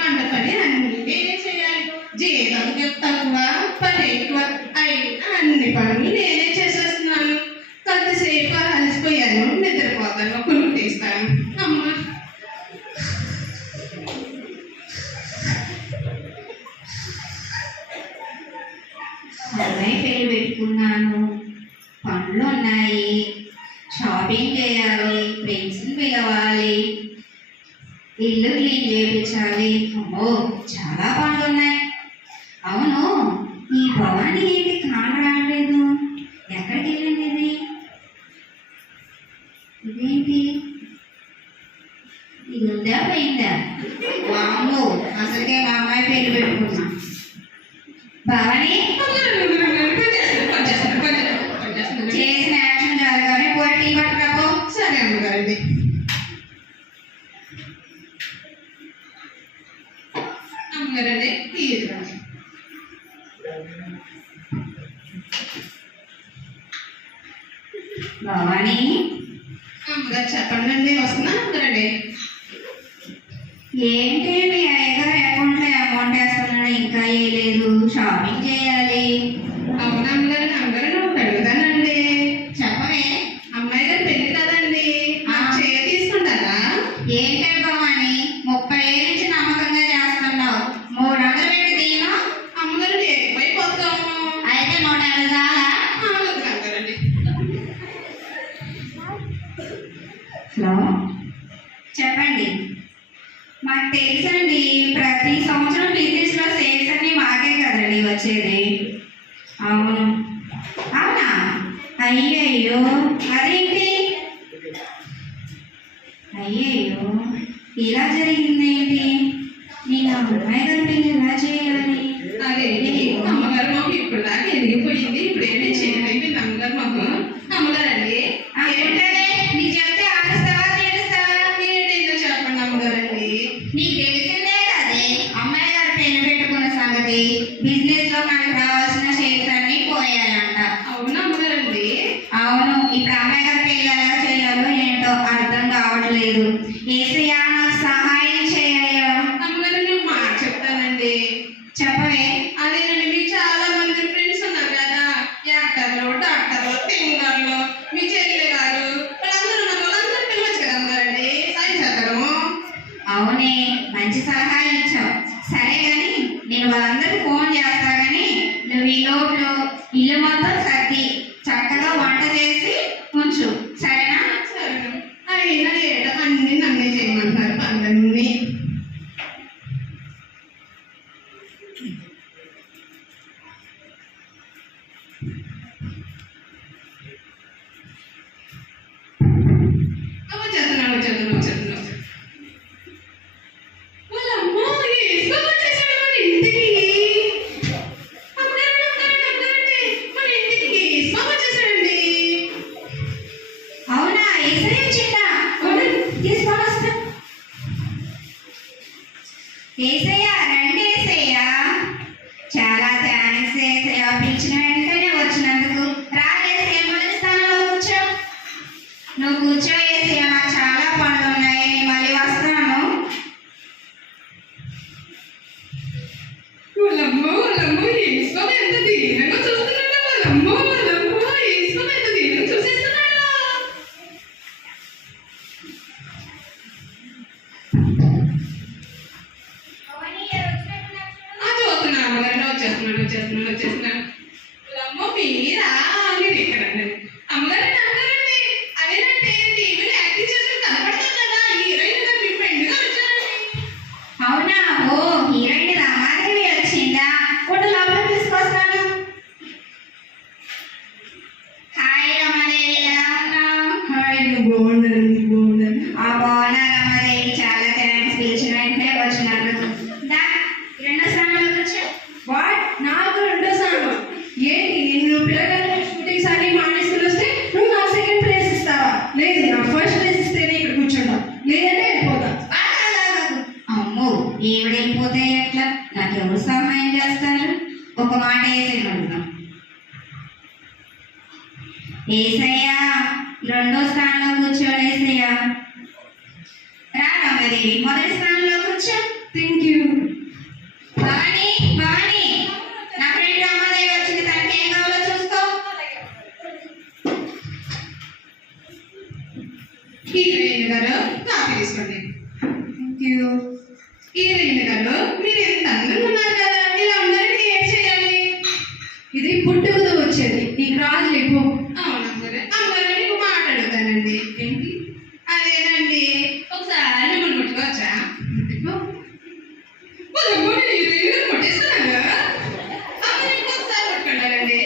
వంట పని అన్ని నేనే చేయాలి. జీతం తక్కువ, పని ఎక్కువ, అన్ని పనులు నేనే చేసేస్తున్నాను. కొద్దిసేపు అలసిపోయాను, నిద్రపోతాను, కునుకు తీస్తాను. అమ్మ అమ్మాయి పేరు పెట్టుకున్నాను, పనులు ఉన్నాయి, షాపింగ్ చేయాలి, ఫ్రెండ్స్ని పిలవాలి, ఇల్లు క్లీన్ చేయించాలి. అమ్మో చాలా పనులు ఉన్నాయి. అవును, ఈ భవానీ ఏంటి కాన రావట్లేదు? ఎక్కడికి వెళ్ళింది ఇదేంటి? ఇది ఉందా పోయిందా? వామ్మో, అసలుకే మా అమ్మాయి పేరు పెట్టుకున్నా. భవానీ చేసిన యాక్షన్ జరగానే పోయి టీ పట్టురాపో. సరే అమ్మగారండి. అమ్మగారండి తీయదండి. భవానీ అమ్మగారు చెప్పండి, వస్తున్నా అమ్మగారండి. ఏంటి మీ అయ్యగారు అకౌంట్లో అమౌంట్ వేస్తున్నాడు, ఇంకా వేయలేదు? షాపింగ్ చేయాలి. అవునా అమ్మగారు? అమ్మగారు ఒకటి అడుగుతానండి. చెప్పవే. అమ్మాయి గారు పెళ్లి కదండి, చీర తీసుకుంటారా? ఏంటే భవాని, 30 ఏళ్ళ నుంచి నమ్మకంగా చేస్తున్నావు, 300 పెట్టి తీయను? అమ్మగారు ఎక్కువైపోతాము. అయితే 150 చాలా? అమ్మగారండి. హలో చెప్పండి. మాకు తెలుసండి, ప్రతి సంవత్సరం బిజినెస్లో సేల్స్ అన్ని మాకే కదండి వచ్చేది. అవును. అవునా? అయ్యయ్యో, అదేంటి? అయ్యయ్యో, ఇలా జరిగిందేంటి? నేను అమ్మాయి గారి పెళ్లి ఎలా చేయాలి? అదేంటి అమ్మగారు మాకు ఇప్పుడు దాకా ఎదిగిపోయింది, ఇప్పుడు ఏంటి చేయలేదు అమ్మగారు మాకు. అమ్మగారండి ఏంటనే నీకు చెప్తే ఆడుస్తావా తీడుస్తావా? ఏంటో చెప్పండి అమ్మగారండి. నీకు తెలిసిందే కదే అమ్మాయి గారు పెళ్లి పెట్టుకున్న సంగతి. బిజినెస్ లో మనకు రావాల్సిన షేర్స్ అన్ని పోయాయంట. అవునా అమ్మగారండి? అవును. ఇప్పుడు అమ్మాయి గారి పెళ్లి ఎలా చేయాలో ఏంటో అర్థం కావట్లేదు. ఏసయ్య నాకు సహాయం చేయ. అమ్మగారు నేను మాట చెప్తానండి. చెప్పవే. అదేనండి, మీకు చాలా మంది ఫ్రెండ్స్ ఉన్నారు కదా, యాక్టర్లు, డాక్టర్లు, సింగర్లు, మీ చెల్లె గారు, వాళ్ళందరూ ఉన్నారు. వాళ్ళందరూ పిలవచ్చు కదా అమ్మగారండి, సాయం చేద్దాము. అవునే, మంచి సలహా ఇచ్చావు. సరే కానీ నేను వాళ్ళందరికీ ఫోన్ చేస్తా, కానీ నువ్వు ఈ లోపల ఇల్లు మొత్తం సర్ది చక్కగా వంట చేసి ఉంచు, సరేనా? సరే. అయినా ఏటో అన్ని నన్నే చేయమంటారు పనులన్నీ. వచ్చేస్తున్నాను. వాళ్ళమ్మో వేసుకొని వచ్చేసాడు మన ఇంటికి. అక్కడండి మన ఇంటికి వేసుకొని వచ్చేసాడండి. అవునా? ఏసయ్య వచ్చిందా? తీసుకొని వస్తా. ఏసయ్య రండి. ఏసయ్య చాలా థ్యాంక్స్. ఏసయ్య పిలిచిన వెంటనే వచ్చినందుకు. రా ఏసయ్య, మొదటి స్థానంలో కూర్చో. నువ్వు కూర్చో ఏసయ్య, నాకు చాలా పనులు ఉన్నాయి, నేను మళ్ళీ వస్తాను. వాళ్ళమ్మో వేసుకొని ఎంత దీనంగా చూస్తున్నాడు. వాళ్ళమ్మో వేసుకొని ఎంత దీనంగా చూసేస్తున్నాడు. చూస్తున్నాను అమ్మగారు, వచ్చేస్తున్నాను. వాళ్ళమ్మో మీరా? మీరు ఎక్కడండి? అమ్మగారండి. అదేనంటే టీవీలో యాక్టింగ్ చేసి కనపడతారు కదా, హీరోయిన్ గారు మీ ఫ్రెండ్ గారు వచ్చారండి. అవునా? ఓ, హీరోయిన్ రామాదేవి వచ్చిందా? ఒకటి లోపల తీసుకొస్తాను. హాయ్ రమాదేవి, ఎలా ఉన్నావు? హాయ్, బాగున్నారండి. బాగున్నా రమాదేవి, చాలా థ్యాంక్స్ పిలిచిన వెంటనే వచ్చినందుకు. దా, రెండో స్థానంలో కూర్చో. వాట్? నాకు రెండో స్థానం ఏంటి? నువ్వు పిల్లగానే షూటింగ్స్ అన్ని మానేసుకుని వస్తే నువ్వు నా సెకండ్ ప్లేస్ ఇస్తావా? లేదు, నా ఫస్ట్ ప్లేస్ ఇస్తేనే ఇక్కడ కూర్చుంటా, లేదంటే వెళ్ళిపోతా. అమ్మో, ఈవిడ వెళ్ళిపోతే ఎట్లా? నాకు ఎవరు సహాయం చేస్తారు? ఒక మాట వేసేయగలుగుతాం. ఏసయ్యా, రెండో స్థానంలో కూర్చోండి. ఏసయ్యా రా రమాదేవి, మొదటి స్థానంలో కూర్చో. Thank you. ఈ రెండు గారు మీరు ఎంత అందంగా ఉన్నారు కదా, ఇలా ఉండడానికి ఏం చేయాలి? ఇది పుట్టుకతో వచ్చేది, నీకు రాదు లేపు. అవును అమ్మగారు. అమ్మగారు మీకు మాట అడుగుతానండి. ఏంటి? అదేనండి, ఒకసారి మిమ్మల్ని ముట్టుకోవచ్చా? కొట్టేస్తున్నాను. అమ్మగారు ఇంకొకసారి ముట్టుకున్నారండి.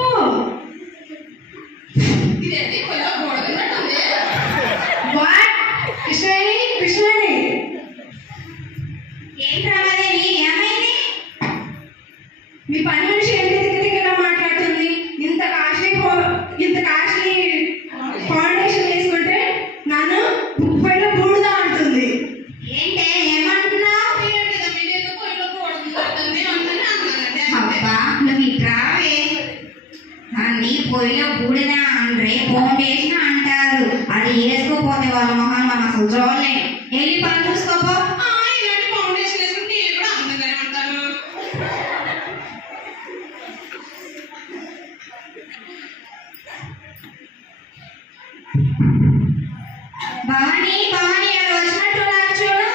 ఓ, ఇదేంటి పొయ్యిలో గోడలున్నట్టుంది. వాట్? కృష్ణవేణి, కృష్ణవేణి, ఏంటి రమాదేవి, ఏమైంది? మీ పని మనిషి ఎంత తిక్కగా మాట్లాడుతుంది. ఇంత కాస్ట్లీ ఫౌండేషన్ వేసుకుంటే నన్ను ముప్పైలో బూడుదా అంటుంది. ఏంటే ఏమంటున్నావు? ఏంటిదమ్మా, ఇదేదో పొయ్యిలో గోడలున్నట్టుంది అందని అన్నానండి. అబ్బా నువ్వు ఇట్రావే. దాన్ని పొయ్యిలో బూడిద అంటే ఫౌండేషన్ అంటారు. అది వేసుకోపోతే వాళ్ళ మొహం మనం అసలు చూడలేం. వెళ్ళి పని చూసుకోపో. ఇలాంటి ఫౌండేషన్ వేసుకుంటే నేను కూడా అందంగానే ఉంటాను. భవాని భవాని ఎవరు వచ్చినట్టున్నారు చూడు.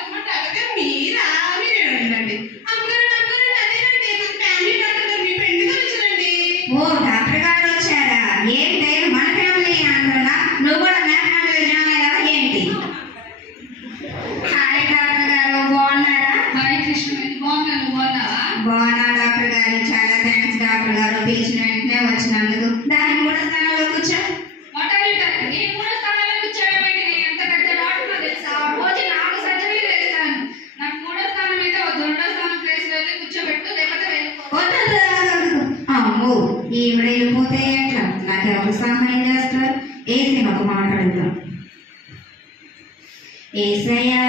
అమ్మట అదే మీరా? మీరేనండి. అమ్మగారు అమ్మగారు అదేనండి, మన ఫ్యామిలీ డాక్టర్ గారు మీ ఫ్రెండ్ గారు వచ్చారండి. ఓ డాక్టర్ గారు వచ్చారా? ఏంటి మన ఫ్యామిలీ అంటున్నా? నువ్వు కూడా నా ఫ్యామిలీ జాయిన్ అయ్యావా ఏంటి? హాయ్ డాక్టర్ గారు, బాగున్నారా? హాయ్ కృష్ణవేణి, బాగున్నాను, బాగున్నావా? బాగున్నా డాక్టర్ గారు. చాలా థ్యాంక్స్ డాక్టర్ గారు, పిలిచిన వెంటనే వచ్చినందుకు. దాని మూడో స్థానంలో కూర్చో. మొట్టమొదటి నీ మూడో స్థానంలో కూర్చోవడం ఏంటి? నేను ఎంత పెద్ద డాక్టర్ తెలుసా? రోజు 4 సర్జరీలు చేస్తాను. నాకు మూడో స్థానం అయితే వద్దు, రెండో స్థానం ప్లేస్ లో అయితే కూర్చోబెట్టు, లేకపోతే వెళ్ళిపో. అమ్మో ఈవిడ వెళ్ళిపోతే ఎట్లా? నాకు ఎవరు సహాయం చేస్తారు? ఏసీ ఒక మాట్లాడతాం. ఏసయ్యా,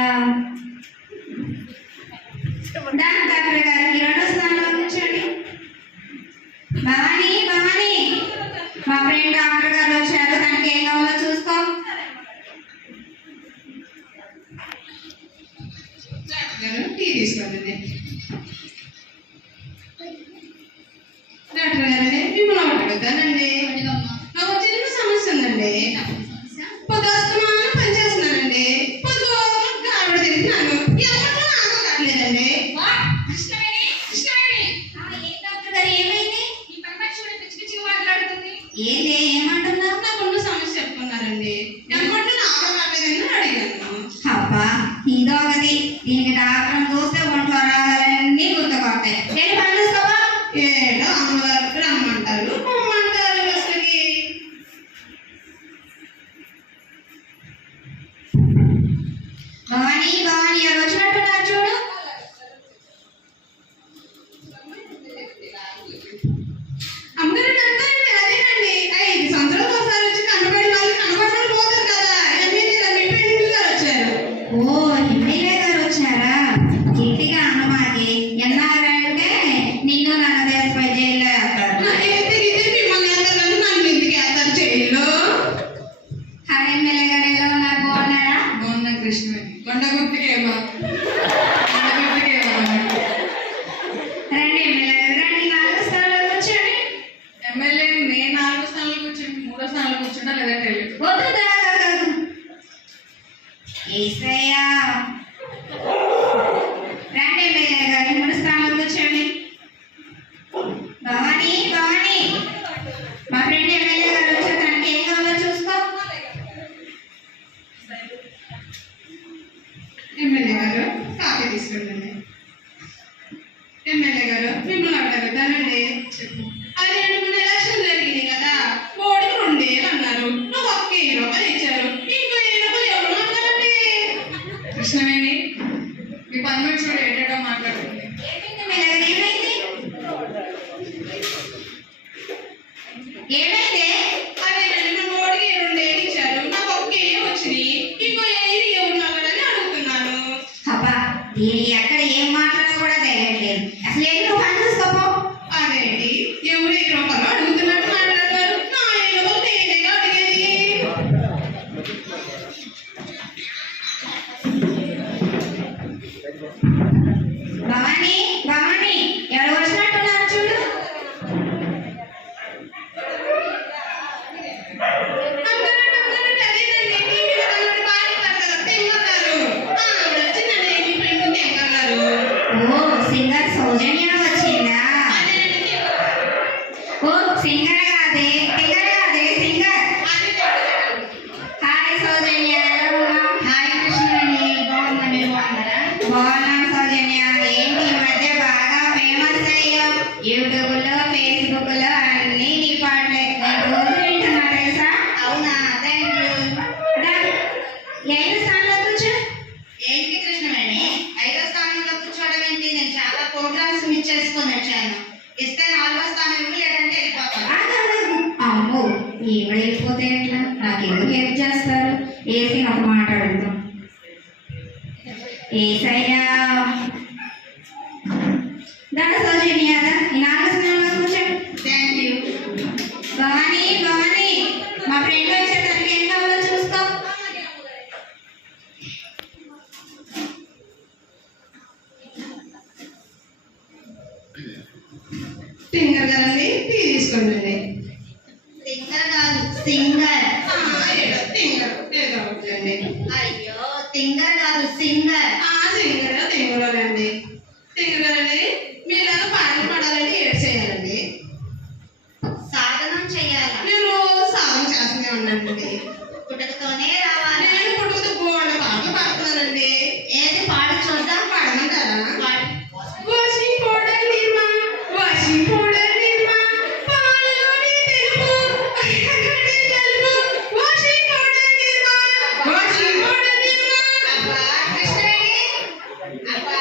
డాక్టర్ గారు ఈ రెండో స్థానంలో కూర్చోండి. భవాని భవాని, మా ఫ్రెండ్ డాక్టర్ గారు వచ్చారు, తనకి ఏం కావాలో చూసుకో. డాక్టర్ గారు టీ తీసుకోండి. డాక్టర్ గారు మిమ్మల్ని ఒకటి అడుగుతానండి. నాకు ఒక చిన్న సమస్య ఉందండి. పొద్దుస్తున్నాను పని చేస్తున్నానండి. పొద్దు ఆవిడ తింటున్నాను. ఎవరితో ఆగలేదండి. కృష్ణవేణి, కృష్ణవేణి, ఏం డాక్టర్ గారు, ఏమైంది? ఈ పని మనిషి కూడా పిచ్చి పిచ్చిగా మాట్లాడుతుంది. ఏంటి ఏమంటున్నావు? నాకున్న సమస్య చెప్పుకున్నారండి. ఎవరితో ఆగలేదని అడిగాను. అబ్బా ఇదొకటి. దీనికి డాక్టర్ చూస్తే ఒంట్లో రాగాలన్నీ గుర్తుకొస్తాయి. వెళ్ళి పని చూసుకోవా. ఏదో అమ్మగారు రమ్మంటారు, పొమ్మంటారు. అసలుకి భవాని భవాని ఎవరు వచ్చినట్టున్నారు చూడు. అమ్మగారు నమ్మకండి, అదేనండి 5 సంవత్సరాలకు ఒకసారి వచ్చి కనబడి వాళ్ళు కనబడకుండా పోతారు కదా. ఏమైంది మీ ఫ్రెండ్ గారు వచ్చారు. ఓ ఎమ్మెల్యే గారు వచ్చారా? గట్టిగా అన్నమాకి. ఎన్నారంటే నిన్ను నన్ను దేశపై జైల్లో వేస్తారు. నాకైతే ఇదే మిమ్మల్ని అందరూ నన్ను ఎందుకు వేస్తారు జైల్లో? హాయ్ ఎమ్మెల్యే గారు, ఎలా ఉన్నారు? బాగున్నారా? బాగున్నా కృష్ణవేణి, కొండ గుర్తుకేమో. రండి ఎమ్మెల్యే గారు, రండి. నాలుగో స్థానంలో కూర్చోండి. ఎమ్మెల్యే నేను 4 స్థానాలు కూర్చుంటే 3వ స్థానంలో కూర్చుంటా లేదా తెలియదు. వద్దు తాగదు. ఏసయ్యా, రండి ఎమ్మెల్యే గారు, మూడు స్థానంలో కూర్చోండి. భవాని భవాని, మా ఫ్రెండ్ ఎమ్మెల్యే గారు వచ్చారు, తనకి ఏం కావాలో చూసుకో. ఎమ్మెల్యే గారు కాఫీ తీసుకెళ్ళండి. ఎమ్మెల్యే గారు మిమ్మల్ని అడగతానండి. అది 2 ఎలక్షన్ జరిగింది కదా, ఓడికి 2 ఏళ్ళు అన్నారు. నాకు ఒక్క 1,000 రూపాయలు ఇచ్చారు. ఇంకో 1,000 రూపాయలు ఎవరు మాట్లాడండి? కృష్ణవేణి, మీ పని మనిషి కూడా ఏంటో మాట్లాడుతుంది. ఏమైంది ఎమ్మెల్యే గారు, ఏమైంది? ఏమైంది? అదేనండి, మన ఓడికి 2 ఏళ్ళు ఇచ్చారు. నాకు ఒక్క 1,000 వచ్చినాయి. ఇంకో 1,000 ఎవరు మాట్లాడని అడుగుతున్నాను. అబ్బా దీనికి ఎక్కడ ఏం మాట్లాడో కూడా తెలియట్లేదు. అసలు ఎందుకు పని చూసుకోపో. అదేంటి ఎవరు 1,000 రూపాయలు అడుగుతున్నట్టు మాట్లాడతారు? నా 1,000 రూపాయలు నేనేగా అడిగేది. భవాని భవాని, ఎవరు వచ్చినట్టున్నారు చూడు. అదేనండి టీవీలో కనబడి సౌజన్య వచ్చిందా? అదేనండి ఓ సింగర్ కాదే, సింగర్ కాదే, సింగర్. అదే హాయ్ సౌజన్య, ఎలా ఉన్నావు? హాయ్ కృష్ణవేణి, బాగున్నా, మీరు బాగున్నారా? బాగున్నాం సౌజన్య. ఏంటి ఈ మధ్య బాగా ఫేమస్ అయ్యావు. యూట్యూబ్లో, ఫేస్బుక్లో అన్నీ నీ పాటలే. నేను రోజు వింటున్నా తెలుసా? అవునా, థ్యాంక్ యూ. దా, ఎయిత్ స్థానంలో కూర్చో. ఏంటి కృష్ణవేణి, 5వ స్థానంలో కూర్చోవడం ఏంటి? నేను చాలా ప్రోగ్రామ్స్ మిస్ చేసుకొని వచ్చాను. ఇస్తే 4వ స్థానం ఇవ్వు, లేదంటే వెళ్ళిపోతాను. ఆగు. అమ్మో, ఈవిడ వెళ్ళిపోతే ఎట్లా? నాకెవరు హెల్ప్ చేస్తారు? ఏసి ఒక మాట అడుగుతాం. ఏసయ్యా, దా సౌజన్య, దా, ఈ 4వ స్థానంలో కూర్చో. Thank you. భవానీ, భవానీ, మా ఫ్రెండ్ వచ్చేటప్పుడు ఏం కావాలో చూసుకో. సింగర్ గారండి టీ తీసుకోండి. సింగర్ కాదు, సింగర్. ఏదో సింగర్ ఏదో ఒకటండి. అయ్యో, సింగర్ కాదు, సింగర్. సింగర్ అండి. సింగర్ గారండి మీలాగా పాటలు పాడాలంటే ఏడు చేయాలండి. సాధనం చేయాలా? నేను రోజు సాధన చేస్తూనే ఉన్నానండి. పుట్టుకతోనే రావాలి. నేను పుట్టుకతో గోడ పాటలు పాడుతున్నానండి. ఏది పాడు చూద్దాం. పాడమంటారా? పాడు. వాషింగ్ పౌడర్ నిర్మా, వాషింగ్ పౌడర్ నిర్మా, పాలలోని తెలుపు, అక్కడి తెలుపు, వాషింగ్ పౌడర్ నిర్మా, వాషింగ్ పౌడర్ నిర్మా. అబ్బా కృష్ణవేణి, అబ్బా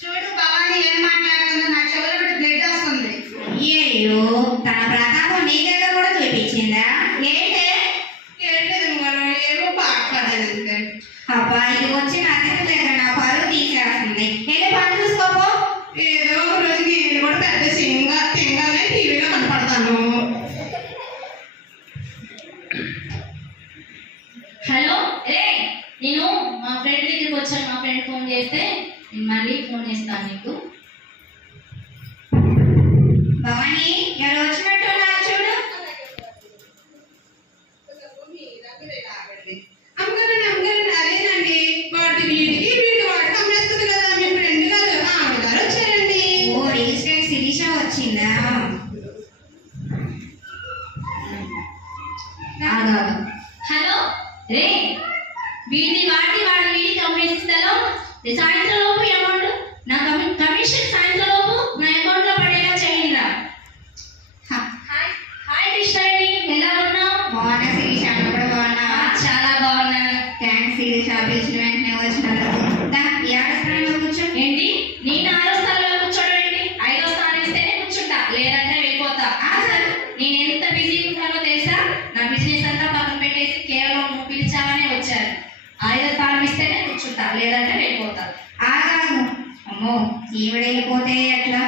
చూడు భవాని ఏం మాట్లాడుతుందో, నా చెవుల పెట్టి బ్లడ్ వస్తుంది. అయ్యయ్యో, తన ప్రతాపం నీ దగ్గర కూడా చూపించిందా? ఏంటే? ఏంటది మనం ఏమో పాట పాడానంటే. అబ్బా, ఇది వచ్చిన అతిథి దగ్గర నా పరువు తీసేస్తుంది. వెళ్ళి పని చూసుకోపో. ఏదో ఒక రోజు నేను కూడా పెద్ద తింగానే టీవీలో కనపడతాను. హలో రే, నేను మా ఫ్రెండ్ దగ్గరికి వచ్చాను. మా ఫ్రెండ్ ఫోన్ చేస్తే నేను మళ్ళీ ఫోన్ చేస్తాను నీకు. భవానీ, ఎవరు వచ్చినట్టున్నారు చూడు. అమ్మగారండి అదేనండి వాటి వీటికి వాటికి అమ్మేస్తుంది కదా మీ ఫ్రెండ్ గారు ఆవిడ గారు వచ్చారండి. ఓ, రిజిస్టర్ శిరీష వచ్చిందా? ఆగాగు. హలో రే, వీటి వాటి వీడికి అమ్మేస్తాలో సాయంత్రం లోపు అమౌంట్ నా కమిషన్ సాయంత్రం లోపు నా అకౌంట్ లో పడేలా చేయండిరా. హాయ్ హాయ్ కృష్ణవేణి, ఎలా ఉన్నావు? బాగున్నా శిరీష, నువ్వు కూడా బాగున్నావా? చాలా బాగున్నాను. థ్యాంక్స్ శిరీష, పిలిచిన వెంటనే వచ్చినందుకు. దా, ఈ 6వ స్థానంలో కూర్చో. ఏంటి నేను 6వ స్థానంలో కూర్చోడం ఏంటి? 5వ స్థానం ఇస్తేనే కూర్చుంటా, లేదంటే వెళ్ళిపోతా. అసలు నేను ఎంత బిజీ ఉంటానో తెలుసా? నా బిజినెస్ అంతా పక్కన పెట్టేసి కేవలం నువ్వు పిలిచావనే వచ్చాను. 5వ స్థానం ఇస్తేనే కూర్చుంటా, లేదంటే వెళ్ళిపోతా. ఆగాగు. అమ్మో, ఈవిడ వెళ్ళిపోతే ఎట్లా?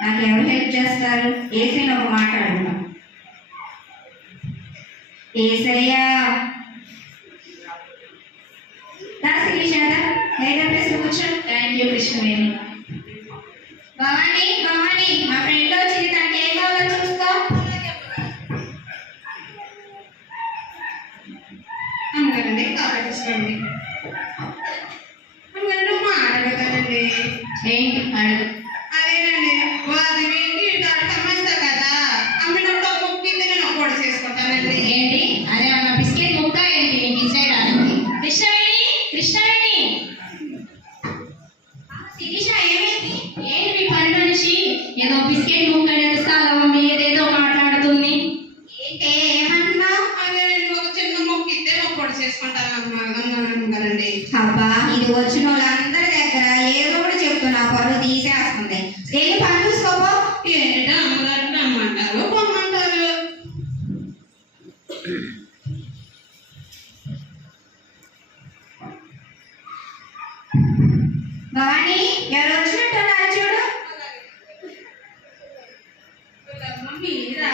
నాకు ఎవరు హెల్ప్ చేస్తారు? ఏసైనా ఒక మాట అడుగుతాం. ఏసయ్యా, దా శిరీష, దా, లైటర్ ప్లేస్ లో కూర్చో. Thank you Krishnaveni. భవానీ, భవానీ, మా ఫ్రెండ్ వచ్చింది, తనకి ఏం కావాలో చూసుకో. అమ్మగారండి కాపాడించండి. అమ్మగారు మాట అడుగుతానండి. ఏంటి అడుగు. అదేనండి వాటి వీటికి వాటికి అమ్మేస్తారు కదా, అమ్మినప్పుడు ఒక ముక్కు కింద నేను ఒక పొడి చేసుకుంటానండి. ఏంటి అదే అన్న బిస్కెట్ ముక్క ఏంటి నీకు ఇచ్చేయడానికి? కృష్ణవేణి, కృష్ణవేణి, శిరీష, ఏమైంది? ఏంటి మీ పని మనిషి ఏదో బిస్కెట్ ముక్క నేస్తాగా ఏదేదో మాట్లాడుతుంది? ఏంటే, ఏమంటున్నావు? అదేనండి ఒక చిన్న ముక్కు ఇస్తే ఒక పొడి చేసుకుంటాను అమ్మగారండి. అబ్బా, ఇది వచ్చిన వాళ్ళందరి దగ్గర ఏదో ఒకటి చెప్తున్నా, పరువు తీసేస్తుంది. వెళ్ళి పని చూసుకోపో. ఏంటంటే అమ్మగారు రమ్మంటారు పొమ్మంటారు. భవానీ, ఎవరు వచ్చినట్టున్నారు చూడు. మీరా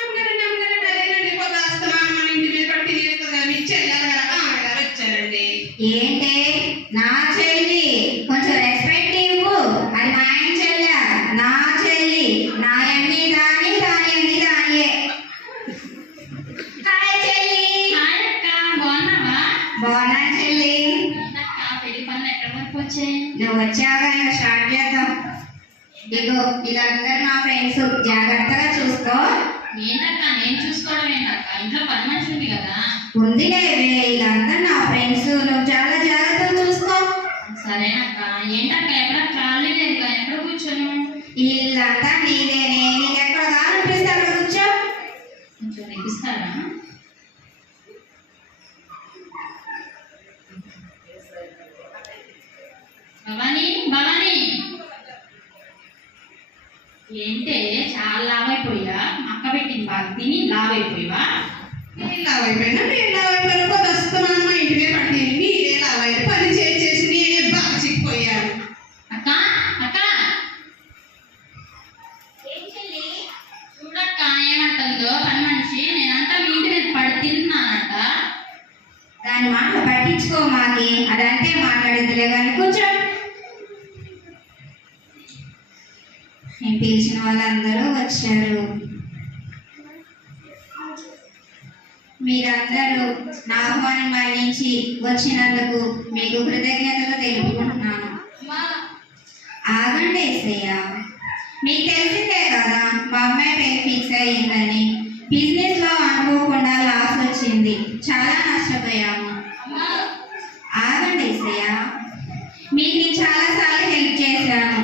అమ్మగారండి అదేనండి కొత్త వస్తున్నాను మన ఇంటి మీద పడి తినేస్తుంది కదా మీ చెల్లెలు కదా అమ్మగారు వచ్చారండి. ఏంటే, నా చెల్లి, కొంచెం రెస్పెక్ట్ ఇవ్వు. అది మా ఆయన చెల్ల, నా చెల్లి. నా అన్ని దాని, దాని అన్ని దానియే. హాయ్ చెల్లి. హాయ్ అక్క, బాగున్నావా? బాగున్నాను చెల్లి. అక్క, పెళ్లి పనులు వచ్చే? నువ్వు వచ్చాక ఇంకా స్టార్ట్ చేద్దాం. ఇగో వీళ్ళందరూ నా ఫ్రెండ్స్, జాగ్రత్తగా చూసుకో. ఏంటక్క నేను చూసుకోవడం ఏంటక్క? ఇంట్లో పని మనిషి ఉంది కదా. ఉందిలే, వీళ్ళందరూ నా ఫ్రెండ్స్, నువ్వు చాలా జాగ్రత్తగా చూసుకో. సరేనక్క. ఏంటక్క ఎక్కడ ఖాళీ లేదు కదా, ఎక్కడ కూర్చోను? వీళ్ళంతా నీదేనే, నీకు ఎక్కడ కావాలనిపిస్తే అక్కడ కూర్చో. కొంచెం నెగ్గిస్తారా? భవానీ, భవానీ, ఏంటే చాలా లావైపోయా? అక్క పెట్టింది బాగా తిని లావైపోయావా? నేను లావైపోయినా కొద్ది వస్తున్నాను, మా ఇంటినే పట్టింది. మీరే లావైతే పని చేసి నేనే బాగా చిక్కిపోయాను. అక్క, అక్క, చూడక్క ఏమంటుందో పని మనిషి. నేనంతా మీ ఇంటి మీద పడి తిన్నానంట. దాని మాటలు పట్టించుకో మాకి, అదంటే మాట్లాడేదిలే కానీ కూర్చో. నేను పిలిచిన వాళ్ళందరూ వచ్చారు. మీరందరూ నా ఆహ్వానం మన్నించి వచ్చినందుకు మీకు కృతజ్ఞతలు తెలుపుకుంటున్నాను. ఆగండి యేసయ్య, మీకు తెలిసిందే కదా మా అమ్మాయి పెళ్లి ఫిక్స్ అయ్యిందని. బిజినెస్ లో అనుకోకుండా లాస్ వచ్చింది, చాలా నష్టపోయాము. ఆగండి యేసయ్య, మీకు నేను చాలాసార్లు హెల్ప్ చేశాను.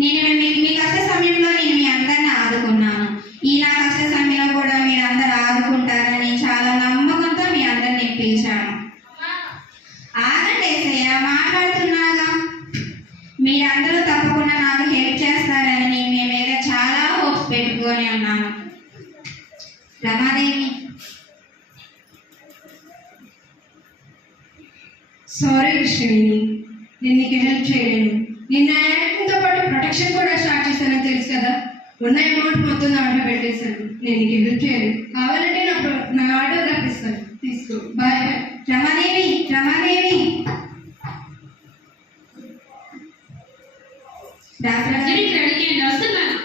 నేను మీ కష్ట సమయంలో నేను మీ అందరిని ఆదుకున్నాను. ఈ నా కష్ట సమయంలో కూడా మీరు అందరు ఆదుకుంటారని చాలా నమ్మకంతో మీ అందరిని పిలిచాను. ఆగండి యేసయ్య, మాట్లాడుతున్నాగా. మీరందరూ తప్పకుండా నాకు హెల్ప్ చేస్తారని నేను మీ మీద చాలా హోప్స్ పెట్టుకొని ఉన్నాను. రమాదేవి, సారీ కృష్ణవేణి, నేను నీకు హెల్ప్ చేయలేను. నిన్న యాక్టింగ్తో పాటు ప్రొటెక్షన్ కూడా స్టార్ట్ చేశానని తెలుసు కదా. ఉన్న అమౌంట్ మొత్తం దాంట్లో పెట్టేశాను. నేను నీకు హెల్ప్ చేయలేను. కావాలంటే నా ఆటోగ్రాఫ్ ఇస్తాను, తీసుకో. Bye bye. Ramadevi, Ramadevi, doctor గారు, అడిగి వస్తున్నాను.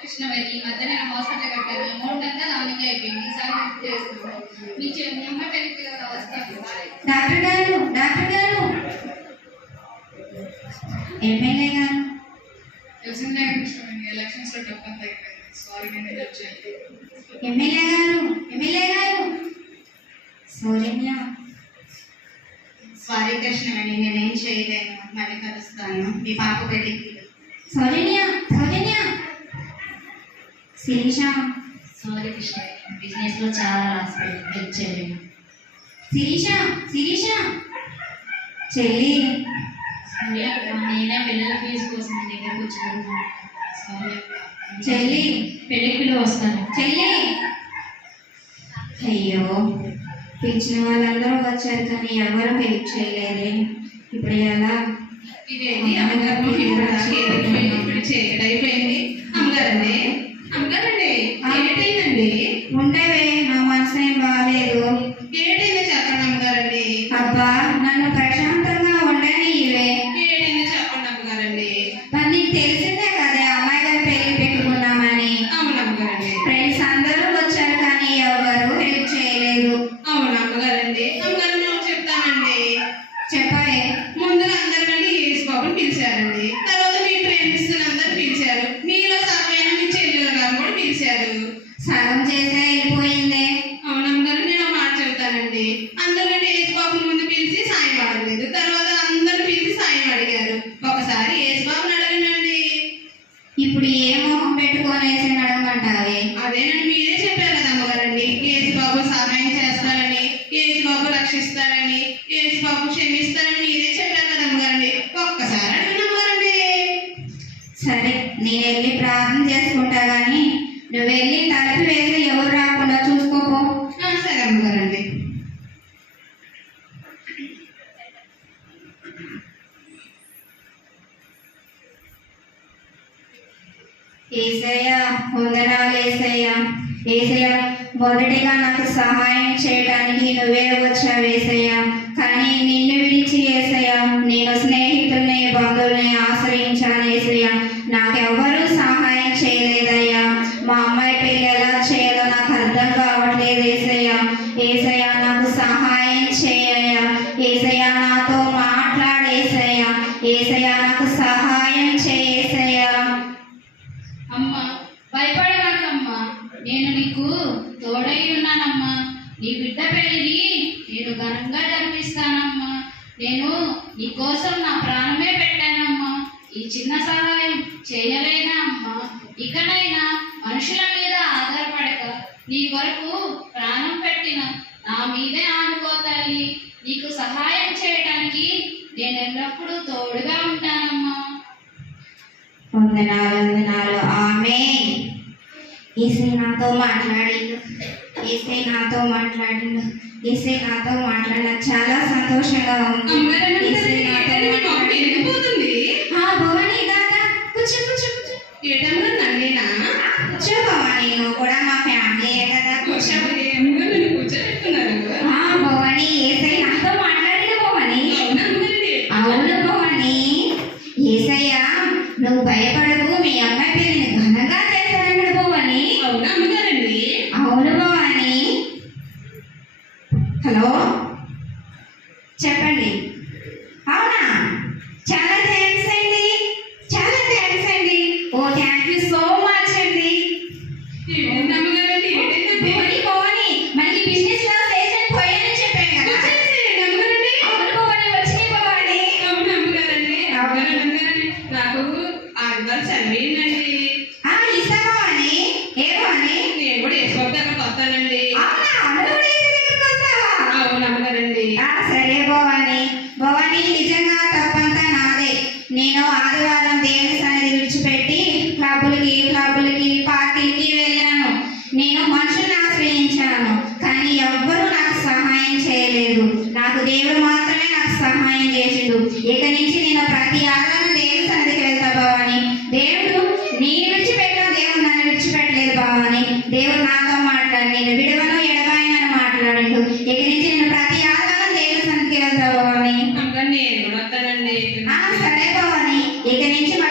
కృష్ణవేణి, ఈ మధ్య నేను హాస్పిటల్ కట్టాను. అమౌంట్ అంతా నాలుగే అయిపోయింది. ఈసారి హెల్ప్ చేస్తున్నాను. మీ అమ్మ పెళ్లికి కదా వస్తాను. డాక్టర్ గారు, డాక్టర్ గారు, ఎమ్మెల్యే గారు, తెలిసిందే కృష్ణవేణి, ఎలక్షన్స్ లో డబ్బు అంతా అయిపోయింది. సారీ, నేను హెల్ప్ చేయలేదు. ఎమ్మెల్యే గారు, ఎమ్మెల్యే గారు, సౌజన్య. సారీ కృష్ణవేణి, నేనేం చేయలేను. మళ్ళీ కలుస్తాను. మీ పాప పెళ్ళికి. సౌజన్య, సౌజన్య, శిరీష, సారీ కృష్ణ, బిజినెస్ లో చాలా లాస్ అయింది, హెల్ప్ చేయలేము. శిరీష, శిరీష, చెల్లి, సారీ అక్క, నేనే పిల్లల ఫీజు కోసం మీ దగ్గరకు వచ్చాను. సారీ అక్క. చెల్లి, పెళ్ళికి వస్తాను. చెల్లి. అయ్యో, పిలిచిన వాళ్ళందరూ వచ్చారు కానీ ఎవరు హెల్ప్ చేయలేదే. ఇప్పుడు ఎలా? ఇదేంటి అమ్మగారు ఇప్పుడు చేయడం అయిపోయింది. అమ్మగారండి, అమ్మగారండి, ఏటైందండి? ఉండవే, నా మనసు ఏం బాగాలేదు. ఏటైందో చెప్పండి అమ్మగారండి. అబ్బా, నన్ను ప్రశాంతంగా ఉండనివే. ఏటైందో చెప్పండి అమ్మగారండి. మరి నీకు తెలిసిందే కదే అమ్మాయి గారు పెళ్లి పెట్టుకున్నామని. అవును అమ్మగారండి, ఫ్రెండ్స్ అందరూ వచ్చారు కానీ ఎవరు హెల్ప్ చేయలేదు. అవును అమ్మగారండి. అమ్మగారు నేను చెప్తానండి. చెప్పవే. ముందుగా అందరికంటే యేసు బాబుని పిలిచారండి. తర్వాత మీ ఫ్రెండ్స్ అందరు పిలిచారు. మీలో సగమైన మీ చెల్లెలు గారు కూడా పిలిచారు. సగం చేసే వెళ్ళిపోయిందే. అవునమ్మగారు, నేను ఒక మాట చెప్తానండి. అందరికంటే యేసు బాబుని ముందు పిలిచి సాయం అడగలేదు. తర్వాత అందరూ పిలిచి సాయం అడిగారు. ఒకసారి యేసు బాబుని అడగనండి. ఇప్పుడు ఏ మొహం పెట్టుకొనేసి నడమంటావే? అదేనండి, మీరే చెప్పారు కదా అమ్మగారండి. యేసు బాబు సహాయం చేస్తారని, యేసు బాబు రక్షిస్తారని, యేసు బాబు క్షమిస్తారని మీరే చెప్పారు కదా అమ్మగారండి. ఒక్కసారి అడిగిన అమ్మగారండి. సరే, నేను వెళ్ళి ప్రార్థన చేసుకుంటా గాని నువ్వు వెళ్ళి తలుపు వేసి ఎవరు రాకుండా చూసుకోపో. సరే అమ్మగారండి. ఏసయ్యా, వందనాలు ఏసయ్యా. ఏసయ్యా, మొదటిగా నాకు సహాయం చేయడానికి నువ్వే వచ్చావు ఏసయ్యా. కానీ నిన్ను విడిచి ఏసయ్యా నేను స్నేహితుల్ని బంధువుల్ని ఆశ్రయించాను ఏసయ్యా. నాకెవ్వరూ సహాయం చేయలేదయ్యా. మా అమ్మాయి పెళ్ళి ఎలా చేయాలో నాకు అర్థం కావట్లేదు ఏసయ్యా. ఏసయ్యా, నాకు సహాయం చేయయ్యా. ఏసయ్యా, నాతో తోడై ఉన్నానమ్మా. నీ బిడ్డ పెళ్లిని నేను ఘనంగా జరిపిస్తానమ్మా. నేను నీ కోసం నా ప్రాణమే పెట్టానమ్మా. ఈ చిన్న సహాయం చేయలేనా అమ్మా? ఇకనైనా మనుషుల మీద ఆధారపడక నీ కొరకు ప్రాణం పెట్టిన నా మీదే ఆనుకో తల్లి. నీకు సహాయం చేయడానికి నేను ఎల్లప్పుడూ తోడుగా ఉంటానమ్మా. వందనాలు వందనాలు. ఆమేన్. యేసే నాతో మాట్లాడిండు, యేసే నాతో మాట్లాడిండు, యేసే నాతో మాట్లాడిన చాలా సంతోషంగా ఉంది. యేసే నాతో మాట్లాడిండు. వెళ్ళిపోతుంది. భవాని దాదా కూర్చో కూర్చో కూర్చో. ఏటన్నా నన్నేనా? కూర్చో భవాని, నువ్వు కూడా మా ఫ్యామిలీయే కదా, కూర్చో. నన్ను కూర్చోబెట్టుకున్నారు. భవాని యేసయ్య నాతో మాట్లాడిన భవాని. అవును భవాని. యేసయ్య నువ్వు భయపడకు, మీ అమ్మాయి పేరుని ఘనంగా చేస్తానన్నాడు భవాని. అవునా అమ్మగారండి? అవును భవాని. హలో చెప్పండి. అవునా, చాలా థ్యాంక్స్ అండి, చాలా థ్యాంక్స్ అండి. ఓ థ్యాంక్ యూ సో మచ్ అండి. ఏంటండి అమ్మగారండి? ఏంటంటే భవాని భవాని మనకి బిజినెస్ లో స్టేషన్ పోయానని చెప్పాను కదా. వచ్చేసేయండి అమ్మగారండి. అవును భవాని, వచ్చినాయి భవాని. అవును అమ్మగారండి. అమ్మగారండి నాకు ఆదివారం సెలవేయండి. ఇస్తా భవాని. ఏ భవాని? నేను కూడా వేసుకోవద్దు దగ్గరకు వస్తానండి. అవునా, నువ్వు కూడా యేసు దగ్గరికి వస్తావా? అవును అమ్మగారండి. సరే భవాని. భవాని నిజంగా తప్పంతా నాదే. నేను ఆదివారం దేవుని సన్నిధి విడిచిపెట్టి క్లబ్బులకి పార్టీలకి వెళ్ళాను. నేను మనుషుల్ని ఆశ్రయించాను, కానీ ఎవ్వరూ నాకు సహాయం చేయలేదు. నాకు దేవుడు మాత్రమే నాకు సహాయం చేసిండు. ఇక నుంచి నేను ప్రతి ఆదివారం దేవుని సన్నిధికి వెళ్తా భవాని. దేవుడు నేను విడిచిపెట్టాను, దేవుడు నన్ను విడిచిపెట్టలేదు భవాని. దేవుడు నాతో మాట్లాడి నేను విడవను ఎడబాయనని మాట్లాడిండు. ఇక నుంచి నేను ప్రతి ఆదివారం దేవుని సన్నిధికి వెళ్తా భవాని. అమ్మగారు నేను కూడా వస్తానండి. సరే భవాని, ఇక నుంచి మా